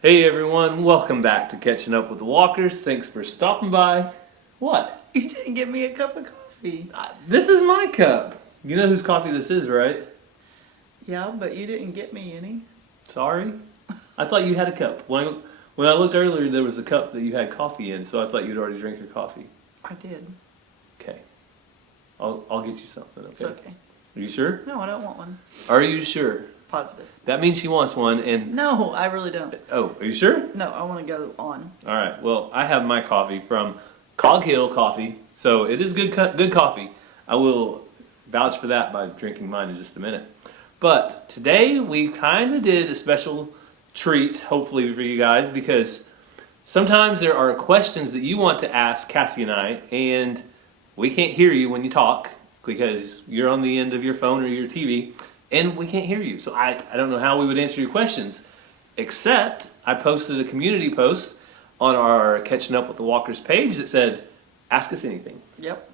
Hey everyone, welcome back to Catching Up with the Walkers. Thanks for stopping by. What? You didn't give me a cup of coffee. This is my cup. You know whose coffee this is, right? Yeah, but you didn't get me any. Sorry. I thought you had a cup. When I looked earlier, there was a cup that you had coffee in, so I thought you'd already drank your coffee. I did. Okay. I'll get you something, okay? It's okay. Are you sure? No, I don't want one. Are you sure? Positive. That means she wants one, and... No, I really don't. Oh, are you sure? No, I want to go on. All right. Well, I have my coffee from Cog Hill Coffee, so it is good coffee. I will vouch for that by drinking mine in just a minute. But today we kind of did a special treat, hopefully for you guys, because sometimes there are questions that you want to ask Cassie and I, and we can't hear you when you talk because you're on the end of your phone or your TV, and we can't hear you. So I don't know how we would answer your questions, except I posted a community post on our Catching Up with the Walkers page that said, ask us anything. Yep.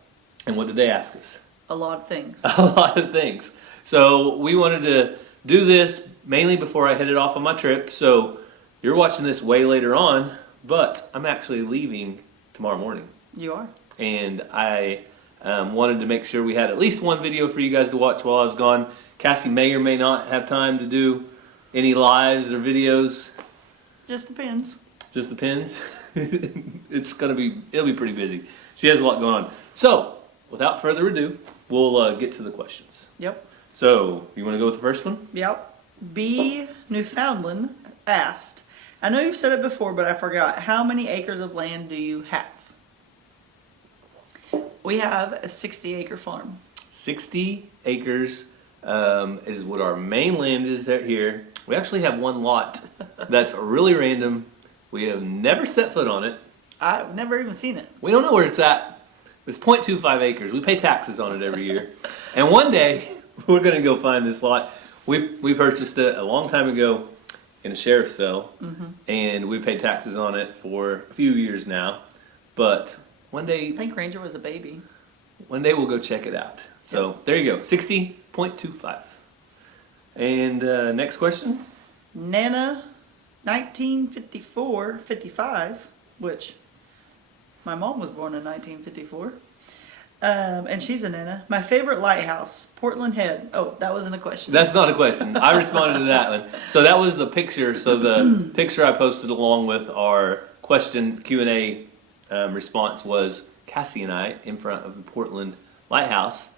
And what did they ask us? A lot of things. A lot of things. So we wanted to do this mainly before I headed off on my trip. So you're watching this way later on, but I'm actually leaving tomorrow morning. You are? And I wanted to make sure we had at least one video for you guys to watch while I was gone. Cassie may or may not have time to do any lives or videos. Just depends. Just depends. It'll be pretty busy. She has a lot going on. So, without further ado, we'll get to the questions. Yep. So, you want to go with the first one? Yep. B. Newfoundland asked, I know you've said it before, but I forgot. How many acres of land do you have? We have a 60-acre farm. 60 acres is what our main land is here. We actually have one lot that's really random. We have never set foot on it. I've never even seen it. We don't know where it's at. It's 0.25 acres. We pay taxes on it every year. And one day, we're going to go find this lot. We purchased it a long time ago in a sheriff's sale. Mm-hmm. And we paid taxes on it for a few years now. But one day... I think Ranger was a baby. One day we'll go check it out. So yep. There you go, 60.25. And next question? Nana, 1954-55, which my mom was born in 1954. And she's a Nana. My favorite lighthouse, Portland Head. Oh, that wasn't a question. That's not a question. I responded to that one. So that was the picture. So the picture I posted along with our question Q&A response was Cassie and I in front of the Portland Lighthouse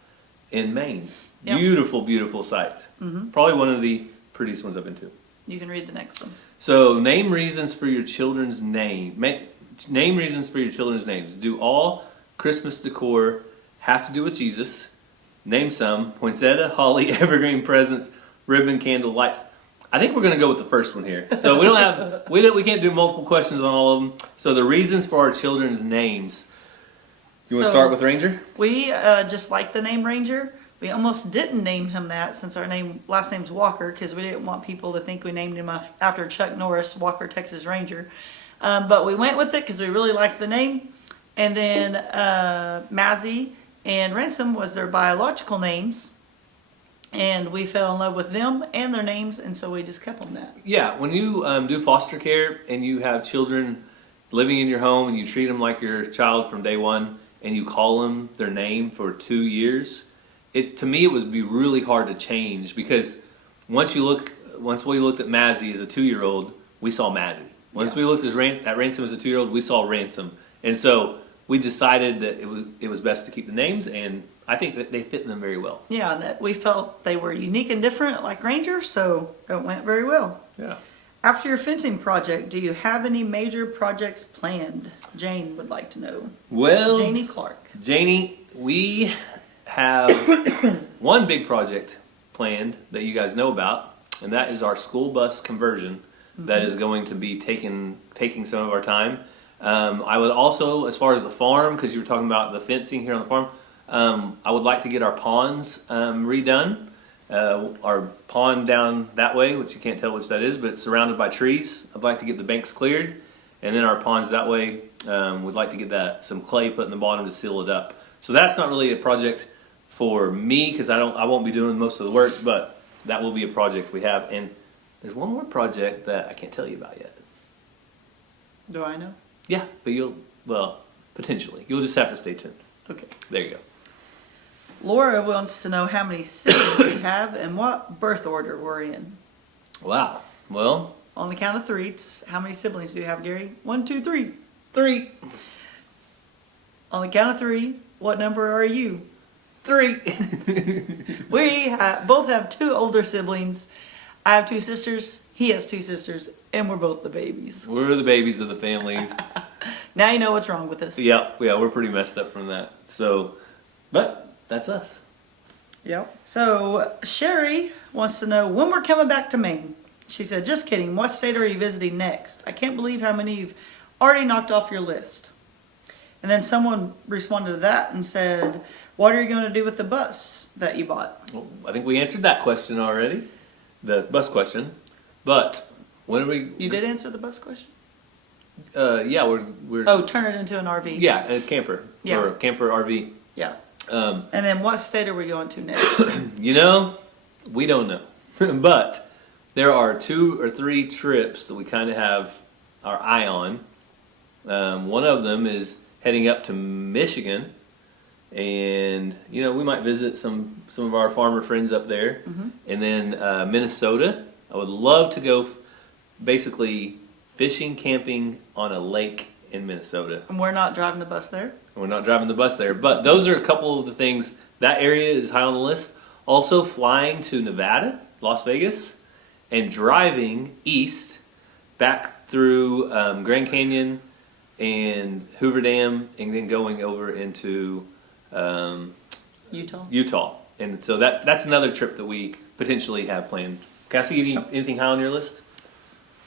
in Maine. Yep. Beautiful, beautiful site. Mm-hmm. Probably one of the prettiest ones I've been to. You can read the next one. So name reasons for your children's name. Name reasons for your children's names. Do all Christmas decor have to do with Jesus? Name some. Poinsettia, holly, evergreen presents, ribbon, candle, lights. I think we're going to go with the first one here. So we can't do multiple questions on all of them. So the reasons for our children's names. You want to start with Ranger? We just like the name Ranger. We almost didn't name him that since our last name's Walker because we didn't want people to think we named him after Chuck Norris, Walker, Texas Ranger. But we went with it because we really liked the name. And then Mazzy and Ransom was their biological names. And we fell in love with them and their names, and so we just kept them that. Yeah, when you do foster care and you have children living in your home and you treat them like your child from day one and you call them their name for 2 years, to me it would be really hard to change because once we looked at Mazzy as a 2-year-old, we saw Mazzy. Once we looked at Ransom as a 2-year-old, we saw Ransom. And so we decided that it was best to keep the names, and I think that they fit them very well. Yeah, and that we felt they were unique and different like Ranger, so it went very well. Yeah. After your fencing project, do you have any major projects planned? Jane would like to know. Well, Janie Clark. Janie, we have one big project planned that you guys know about, and that is our school bus conversion that is going to be taking some of our time. I would also, as far as the farm, because you were talking about the fencing here on the farm, I would like to get our ponds redone. Our pond down that way, which you can't tell which that is, but it's surrounded by trees. I'd like to get the banks cleared, and then our ponds that way, we'd like to get some clay put in the bottom to seal it up. So that's not really a project for me because I won't be doing most of the work, but that will be a project we have. And there's one more project that I can't tell you about yet. Do I know? Yeah, but potentially. You'll just have to stay tuned. Okay. There you go. Laura wants to know how many siblings we have and what birth order we're in. Wow. Well, On the count of three, how many siblings do you have, Gary? 1, 2, 3. 3. On the count of three, what number are you? 3. We both have 2 older siblings. I have 2 sisters. He has 2 sisters, and we're both the babies. We're the babies of the families. Now you know what's wrong with us. Yeah, we're pretty messed up from that. So, but that's us. Yep. So Sherry wants to know when we're coming back to Maine. She said, just kidding. What state are you visiting next? I can't believe how many you've already knocked off your list. And then someone responded to that and said, what are you going to do with the bus that you bought? Well, I think we answered that question already, the bus question. But when are we? You did answer the bus question? Yeah, we're. Oh, turn it into an RV. Yeah, a camper. Yeah. Or a camper RV. Yeah. And then what state are we going to next? We don't know. But there are 2 or 3 trips that we kind of have our eye on. One of them is heading up to Michigan, and we might visit some of our farmer friends up there. Mm-hmm. And then Minnesota. I would love to go, basically fishing, camping on a lake in Minnesota. And we're not driving the bus there? We're not driving the bus there, but those are a couple of the things. That area is high on the list. Also, flying to Nevada, Las Vegas, and driving east back through Grand Canyon and Hoover Dam, and then going over into Utah. And so that's another trip that we potentially have planned. Cassie, anything high on your list?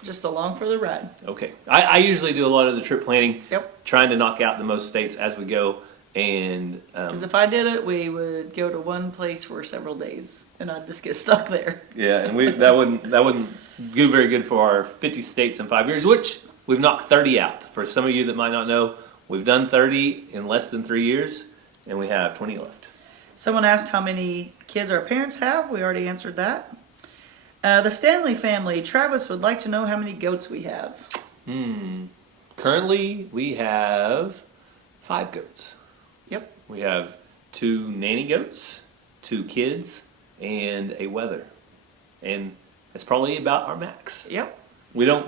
Just along for the ride. Okay. I usually do a lot of the trip planning, Yep. trying to knock out the most states as we go. And Because if I did it, we would go to one place for several days, and I'd just get stuck there. yeah, and that wouldn't do very good for our 50 states in 5 years, which we've knocked 30 out. For some of you that might not know, we've done 30 in less than 3 years, and we have 20 left. Someone asked how many kids our parents have. We already answered that. The Stanley family, Travis would like to know how many goats we have. Currently, we have 5 goats. Yep. We have 2 nanny goats, 2 kids, and a wether. And that's probably about our max. Yep. We plan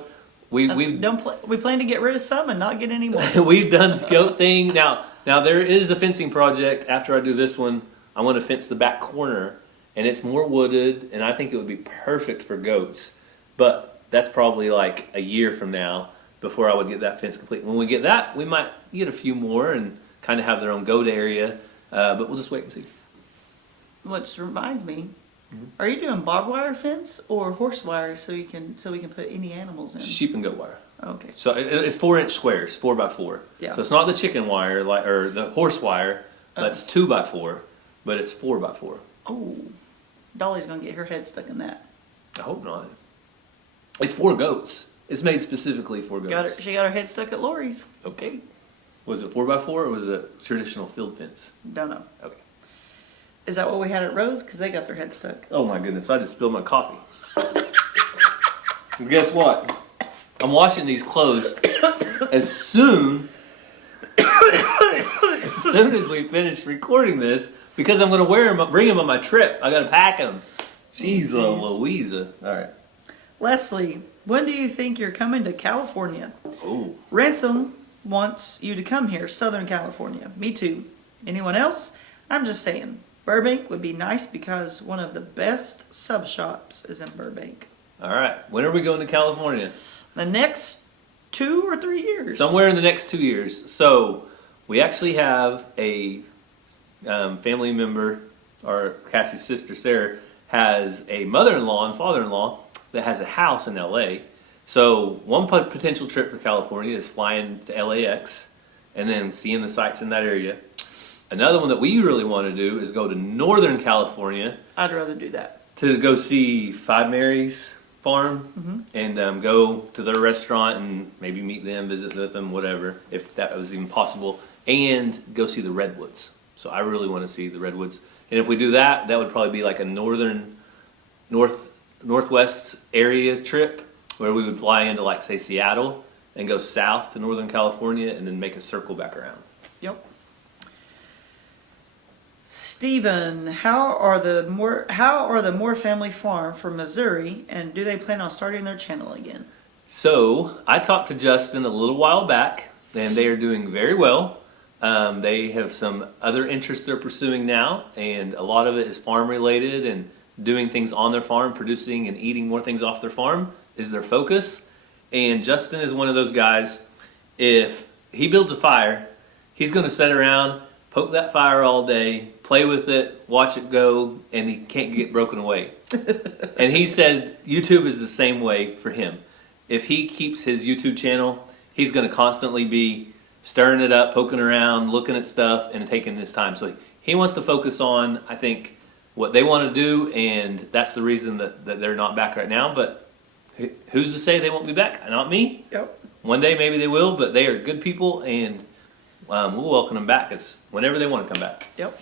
to get rid of some and not get any more. we've done the goat thing. Now there is a fencing project. After I do this one, I want to fence the back corner, and it's more wooded, and I think it would be perfect for goats. But that's probably like a year from now before I would get that fence complete. When we get that, we might get a few more and kind of have their own goat area, but we'll just wait and see. Which reminds me, are you doing barbed wire fence or horse wire so we can put any animals in? Sheep and goat wire. Okay. So it's 4-inch squares, 4x4. Yeah. So it's not the chicken wire or the horse wire. That's 2x4, but it's 4x4. Oh, Dolly's gonna get her head stuck in that. I hope not. It's 4 goats. It's made specifically for goats. She got her head stuck at Lori's. Okay. Was it 4x4 or was it a traditional field fence? Don't know. Okay. Is that what we had at Rose? Because they got their head stuck. Oh my goodness! I just spilled my coffee. And guess what? I'm washing these clothes as soon as we finish recording this, because I'm going to bring them on my trip. I got to pack them. Jeez, Louisa. All right. Leslie, when do you think you're coming to California? Oh. Ransom wants you to come here, Southern California. Me too. Anyone else? I'm just saying. Burbank would be nice because one of the best sub shops is in Burbank. All right. When are we going to California? The next 2 or 3 years. Somewhere in the next 2 years. So we actually have a family member, or Cassie's sister Sarah, has a mother-in-law and father-in-law that has a house in LA. So one potential trip for California is flying to LAX and then seeing the sights in that area. Another one that we really want to do is go to Northern California. I'd rather do that. To go see Five Mary's farm and go to their restaurant and maybe meet them, visit with them, whatever, if that was even possible, and go see the redwoods. So I really want to see the redwoods. And if we do that, that would probably be like a northwest area trip where we would fly into, like, say, Seattle and go south to Northern California and then make a circle back around. Yep. Stephen, how are the Moore family farm from Missouri, and do they plan on starting their channel again? So I talked to Justin a little while back, and they are doing very well. They have some other interests they're pursuing now, and a lot of it is farm related and doing things on their farm, producing and eating more things off their farm is their focus. And Justin is one of those guys, if he builds a fire, he's going to sit around, poke that fire all day, play with it, watch it go, and he can't get broken away. And he said YouTube is the same way for him. If he keeps his YouTube channel, he's going to constantly be stirring it up, poking around, looking at stuff, and taking his time. So he wants to focus on, I think, what they want to do, and that's the reason that they're not back right now. But who's to say they won't be back? Not me. Yep. One day maybe they will, but they are good people, and we'll welcome them back whenever they want to come back. Yep.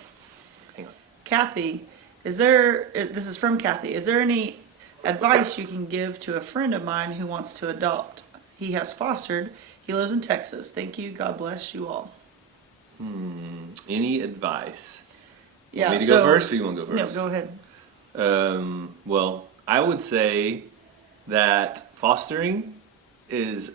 Hang on. Kathy, this is from Kathy. Is there any advice you can give to a friend of mine who wants to adopt? He has fostered. He lives in Texas. Thank you. God bless you all. Any advice? Yeah. Want me to go first, or you want to go first? No, go ahead. Well, I would say that fostering is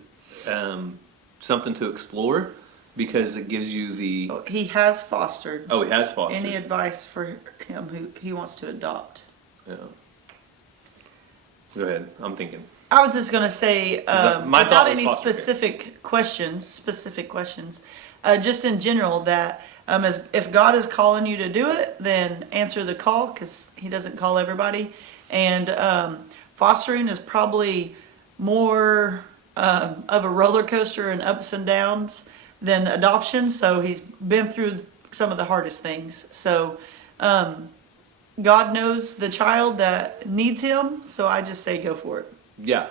something to explore because it gives you the... Oh, he has fostered. Oh, he has fostered. Any advice for him who he wants to adopt? Yeah. Go ahead. I'm thinking. I was just going to say, my thought without was any foster care. specific questions, just in general, that if God is calling you to do it, then answer the call, because He doesn't call everybody. And fostering is probably more of a roller coaster and ups and downs than adoption. So he's been through some of the hardest things. So God knows the child that needs Him. So I just say go for it. Yeah,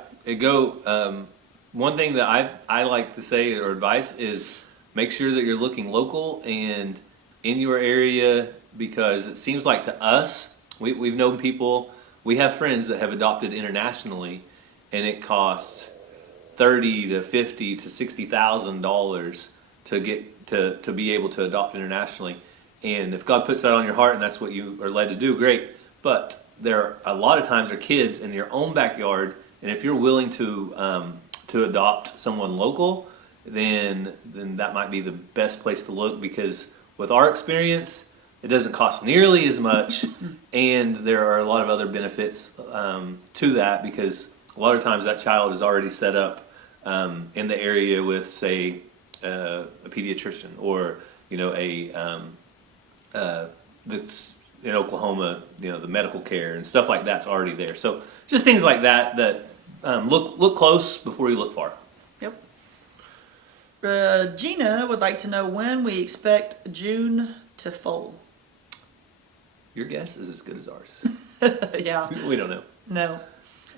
one thing that I like to say or advice is make sure that you're looking local and in your area, because it seems like to us, we've known people, we have friends that have adopted internationally, and it costs $30,000 to $50,000 to $60,000 to get to be able to adopt internationally. And if God puts that on your heart and that's what you are led to do, great. But there are a lot of times are kids in your own backyard. And if you're willing to adopt someone local, then that might be the best place to look, because with our experience, it doesn't cost nearly as much, and there are a lot of other benefits to that, because a lot of times that child is already set up in the area with, say, a pediatrician, or that's in Oklahoma, the medical care and stuff like that's already there. So just things like that look close before you look far. Yep. Gina would like to know when we expect June to foal. Your guess is as good as ours. Yeah. We don't know. No.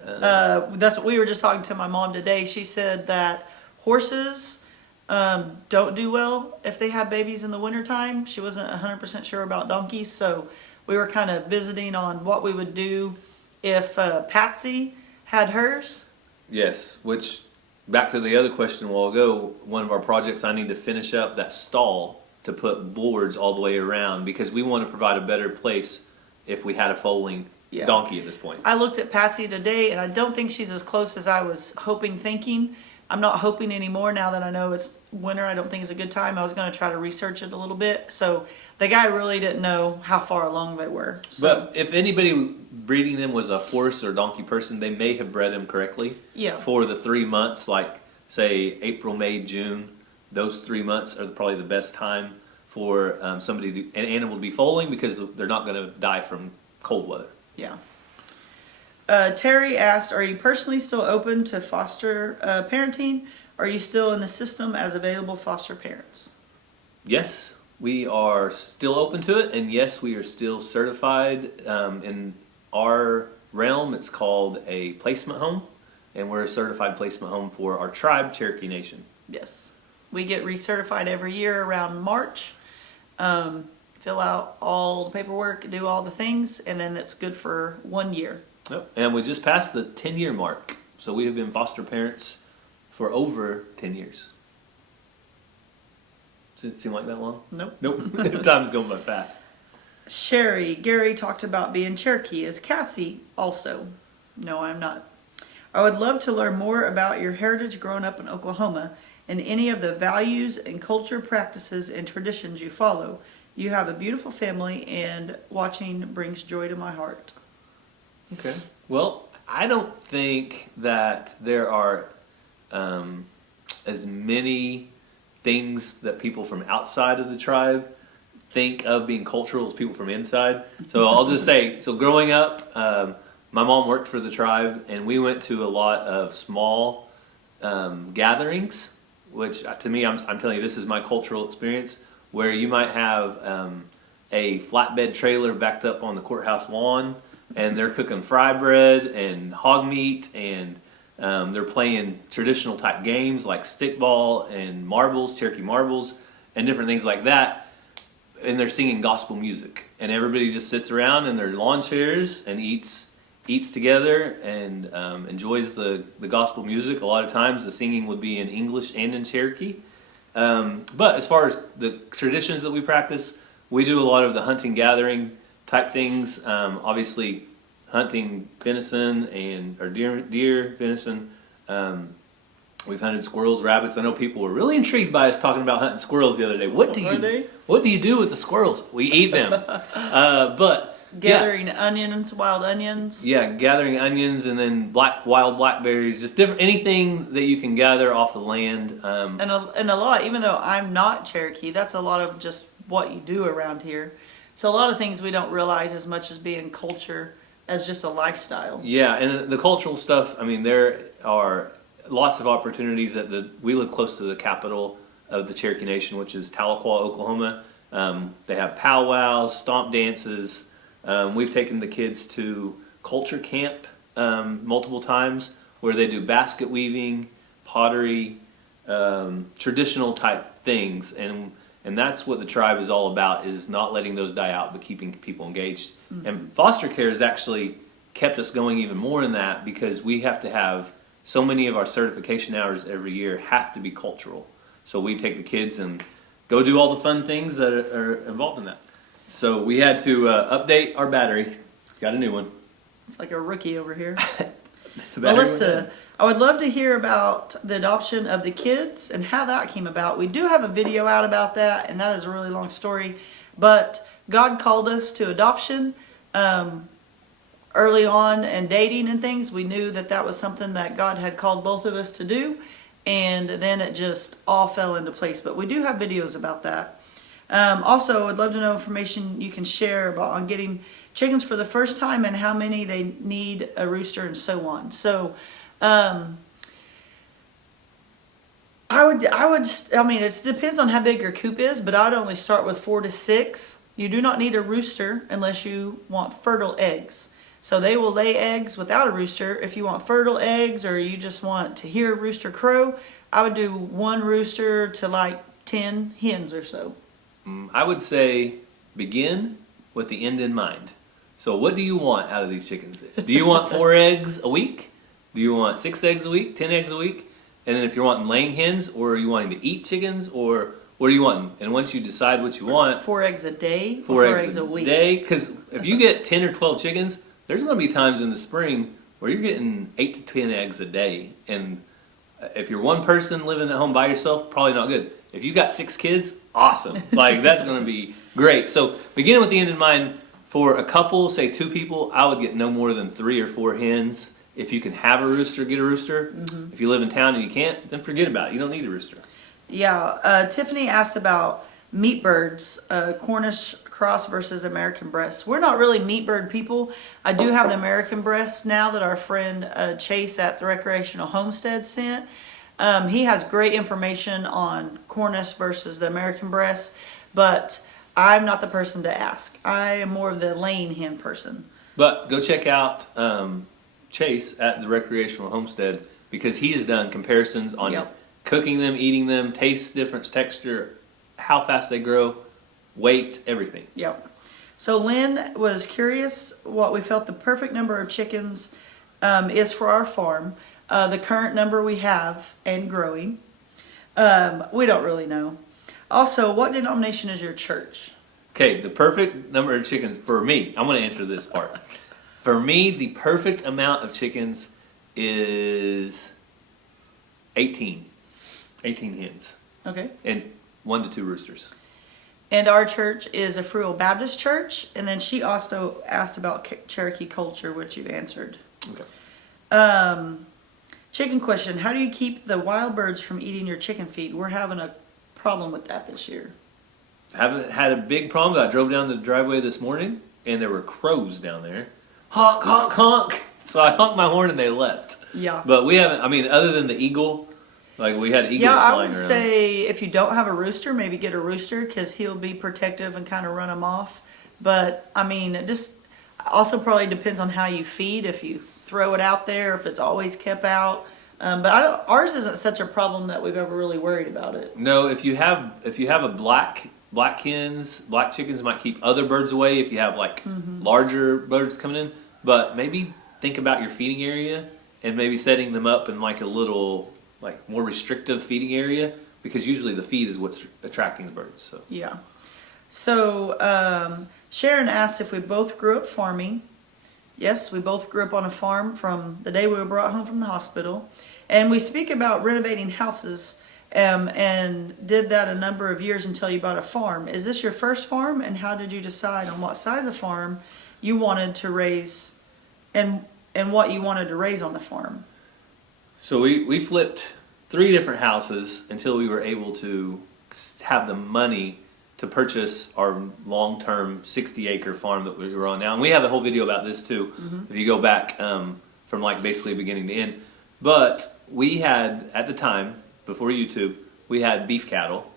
That's what we were just talking to my mom today. She said that horses don't do well if they have babies in the wintertime. She wasn't 100% sure about donkeys, so we were kind of visiting on what we would do if Patsy had hers. Yes, which, back to the other question a while ago, one of our projects, I need to finish up that stall to put boards all the way around, because we want to provide a better place if we had a foaling donkey at this point. I looked at Patsy today, and I don't think she's as close as I was thinking. I'm not hoping anymore now that I know it's winter. I don't think it's a good time. I was going to try to research it a little bit. So the guy really didn't know how far along they were. So, but if anybody breeding them was a horse or donkey person, they may have bred them correctly. Yeah. For the 3 months, like say April, May, June, those 3 months are probably the best time for an animal to be foaling, because they're not going to die from cold weather. Yeah. Terry asked, are you personally still open to foster parenting? Are you still in the system as available foster parents? Yes, we are still open to it, and yes, we are still certified. In our realm, it's called a placement home, and we're a certified placement home for our tribe, Cherokee Nation. Yes. We get recertified every year around March. Fill out all the paperwork, do all the things, and then it's good for 1 year. Yep. And we just passed the 10-year mark, so we have been foster parents for over 10 years. Does it seem like that long? Nope. Nope. Time's going by fast. Gary talked about being Cherokee. Is Cassie also? No, I'm not. I would love to learn more about your heritage growing up in Oklahoma and any of the values and culture practices and traditions you follow. You have a beautiful family and watching brings joy to my heart. Okay. Well, I don't think that there are as many things that people from outside of the tribe think of being cultural as people from inside. So I'll just say, so growing up, my mom worked for the tribe, and we went to a lot of small gatherings, which to me, I'm telling you, this is my cultural experience, where you might have a flatbed trailer backed up on the courthouse lawn, and they're cooking fry bread and hog meat, and they're playing traditional type games like stickball and marbles, Cherokee marbles, and different things like that. And they're singing gospel music, and everybody just sits around in their lawn chairs and eats together and enjoys the gospel music. A lot of times the singing would be in English and in Cherokee. But as far as the traditions that we practice, we do a lot of the hunting gathering type things. Obviously hunting venison or deer, venison. We've hunted squirrels, rabbits. I know people were really intrigued by us talking about hunting squirrels the other day. What do you do with the squirrels? We eat them. But gathering onions, wild onions. Yeah, gathering onions and then wild blackberries, just different anything that you can gather off the land. And a lot, even though I'm not Cherokee, that's a lot of just what you do around here. So a lot of things we don't realize as much as being culture as just a lifestyle. Yeah, and the cultural stuff. I mean, there are lots of opportunities we live close to the capital of the Cherokee Nation, which is Tahlequah, Oklahoma. They have powwows, stomp dances. We've taken the kids to culture camp multiple times where they do basket weaving, pottery, traditional type things, and that's what the tribe is all about, is not letting those die out but keeping people engaged. Mm-hmm. And foster care has actually kept us going even more in that, because we have to have so many of our certification hours every year have to be cultural. So we take the kids and go do all the fun things that are involved in that. So we had to update our battery. Got a new one. It's like a rookie over here. Melissa, I would love to hear about the adoption of the kids and how that came about. We do have a video out about that, and that is a really long story. But God called us to adoption early on, and dating and things. We knew that was something that God had called both of us to do, and then it just all fell into place. But we do have videos about that. Also, I'd love to know information you can share on getting chickens for the first time and how many they need, a rooster, and so on. So, I mean, it depends on how big your coop is, but I'd only start with 4 to 6. You do not need a rooster unless you want fertile eggs. So they will lay eggs without a rooster. If you want fertile eggs, or you just want to hear a rooster crow, I would do 1 rooster to like 10 hens or so. I would say begin with the end in mind. So what do you want out of these chickens? Do you want 4 eggs a week? Do you want 6 eggs a week, 10 eggs a week? And then if you're wanting laying hens, or are you wanting to eat chickens, or what are you wanting? And once you decide what you want... 4 eggs a day, 4 eggs a week? Because if you get 10 or 12 chickens, there's going to be times in the spring where you're getting 8 to 10 eggs a day. And if you're one person living at home by yourself, probably not good. If you got 6 kids, awesome. Like, that's going to be great. So beginning with the end in mind, for a couple, say 2 people, I would get no more than 3 or 4 hens. If you can have a rooster, get a rooster. Mm-hmm. If you live in town and you can't, then forget about it. You don't need a rooster. Yeah. Tiffany asked about meat birds, Cornish cross versus American breasts. We're not really meat bird people. I do have the American breasts now that our friend Chase at the Recreational Homestead sent. He has great information on Cornish versus the American breasts, but I'm not the person to ask. I am more of the laying hen person. But go check out Chase at the Recreational Homestead, because he has done comparisons on cooking them, eating them, taste difference, texture, how fast they grow, weight, everything. Yep. So Lynn was curious what we felt the perfect number of chickens is for our farm. the current number we have and growing. We don't really know. Also, what denomination is your church? Okay, the perfect number of chickens for me. I'm going to answer this part. For me, the perfect amount of chickens is 18. 18 hens. Okay. And 1 to 2 roosters. And our church is a Frugal Baptist church. And then she also asked about Cherokee culture, which you answered. Okay. Chicken question. How do you keep the wild birds from eating your chicken feed? We're having a problem with that this year. Haven't had a big problem. I drove down the driveway this morning, and there were crows down there. Honk, honk, honk. So I honked my horn, and they left. Yeah. But we haven't, I mean, other than the eagle, like we had eagles Yeah, I flying would around. say if you don't have a rooster, maybe get a rooster because he'll be protective and kind of run them off. But I mean, it just also probably depends on how you feed. If you throw it out there, if it's always kept out. But ours isn't such a problem that we've ever really worried about it. No, if you have a black hens, black chickens might keep other birds away if you have like larger birds coming in. But maybe think about your feeding area and maybe setting them up in like a little like more restrictive feeding area because usually the feed is what's attracting the birds. So Yeah. So Sharon asked if we both grew up farming. Yes, we both grew up on a farm from the day we were brought home from the hospital. And we speak about renovating houses and did that a number of years until you bought a farm. Is this your first farm? And how did you decide on what size of farm you wanted to raise and what you wanted to raise on the farm? So we flipped 3 different houses until we were able to have the money to purchase our long-term 60-acre farm that we were on now. And we have a whole video about this too, if you go back from like basically beginning to end. But we had, at the time, before YouTube, we had beef cattle.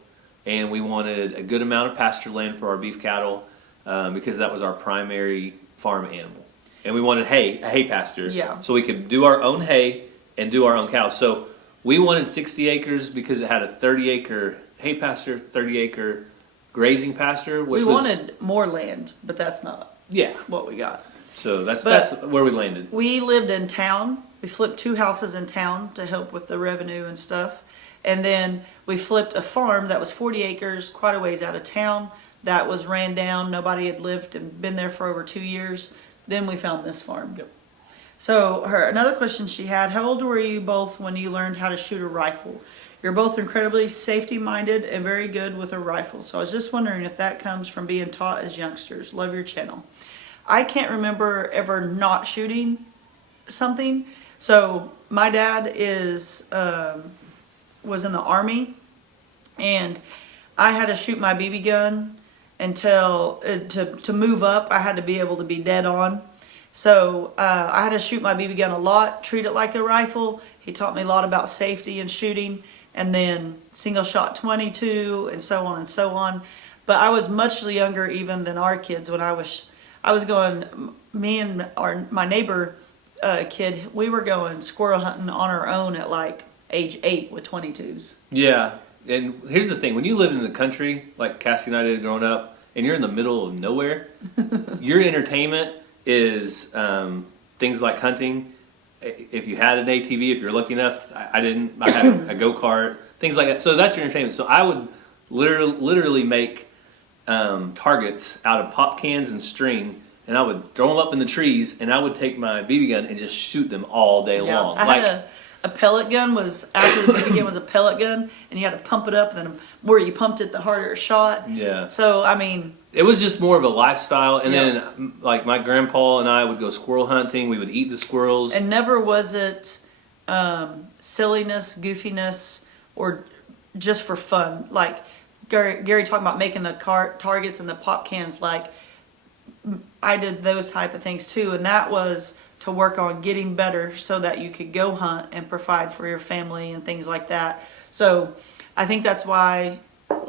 And we wanted a good amount of pasture land for our beef cattle because that was our primary farm animal. And we wanted a hay pasture, so we could do our own hay and do our own cows. So we wanted 60 acres because it had a 30-acre hay pasture, 30-acre grazing pasture. Which we wanted more land, but that's not what we got. So that's where we landed. We lived in town. We flipped 2 houses in town to help with the revenue and stuff. And then we flipped a farm that was 40 acres, quite a ways out of town. That was ran down. Nobody had lived and been there for over 2 years. Then we found this farm. Yep. So another question she had, how old were you both when you learned how to shoot a rifle? You're both incredibly safety-minded and very good with a rifle. So I was just wondering if that comes from being taught as youngsters. Love your channel. I can't remember ever not shooting something. So my dad was in the Army, and I had to shoot my BB gun until to move up. I had to be able to be dead on. So I had to shoot my BB gun a lot, treat it like a rifle. He taught me a lot about safety and shooting, and then single shot 22 and so on and so on. But I was much younger even than our kids when I was going, me and my neighbor kid, we were going squirrel hunting on our own at like age 8 with 22s. Yeah, and here's the thing: when you live in the country, like Cassie and I did growing up, and you're in the middle of nowhere, your entertainment is things like hunting. If you had an ATV, if you're lucky enough, I didn't. I had a go-kart, things like that. So that's your entertainment. So I would literally make targets out of pop cans and string, and I would throw them up in the trees, and I would take my BB gun and just shoot them all day long. I had a pellet gun after the BB gun was a pellet gun, and you had to pump it up, and then the more you pumped it, the harder it shot. Yeah. So, I mean, it was just more of a lifestyle, and then like my grandpa and I would go squirrel hunting. We would eat the squirrels. And never was it silliness, goofiness, or just for fun. Like Gary talking about making the targets and the pop cans. Like I did those type of things too, and that was to work on getting better so that you could go hunt and provide for your family and things like that. So I think that's why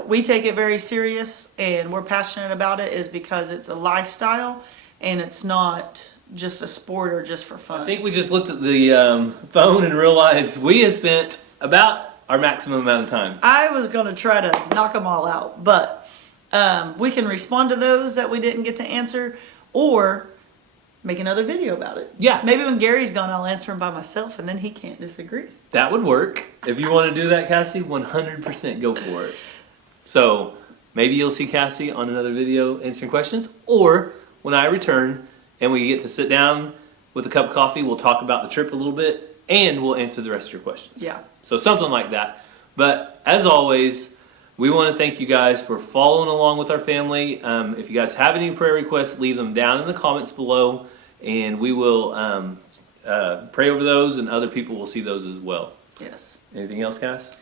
we take it very serious and we're passionate about it, is because it's a lifestyle and it's not just a sport or just for fun. I think we just looked at the phone and realized we have spent about our maximum amount of time. I was going to try to knock them all out, but we can respond to those that we didn't get to answer, or make another video about it. Yeah. Maybe when Gary's gone, I'll answer him by myself, and then he can't disagree. That would work. If you want to do that, Cassie, 100% go for it. So maybe you'll see Cassie on another video answering questions, or when I return and we get to sit down with a cup of coffee, we'll talk about the trip a little bit and we'll answer the rest of your questions. Yeah. So something like that. But as always, we want to thank you guys for following along with our family. If you guys have any prayer requests, leave them down in the comments below, and we will pray over those, and other people will see those as well. Yes. Anything else, Cass?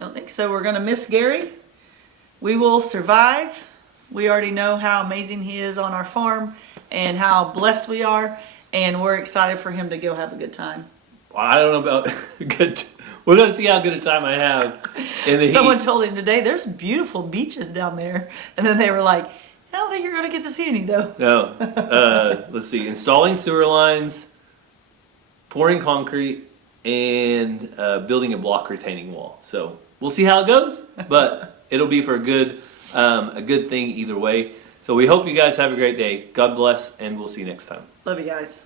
I don't think so. We're going to miss Gary. We will survive. We already know how amazing he is on our farm and how blessed we are, and we're excited for him to go have a good time. I don't know about good. We're going to see how good a time I have in the heat. Someone told him today, there's beautiful beaches down there. And then they were like, I don't think you're going to get to see any, though. No. Let's see. Installing sewer lines, pouring concrete, and building a block retaining wall. So we'll see how it goes, but it'll be for a good thing either way. So we hope you guys have a great day. God bless, and we'll see you next time. Love you guys.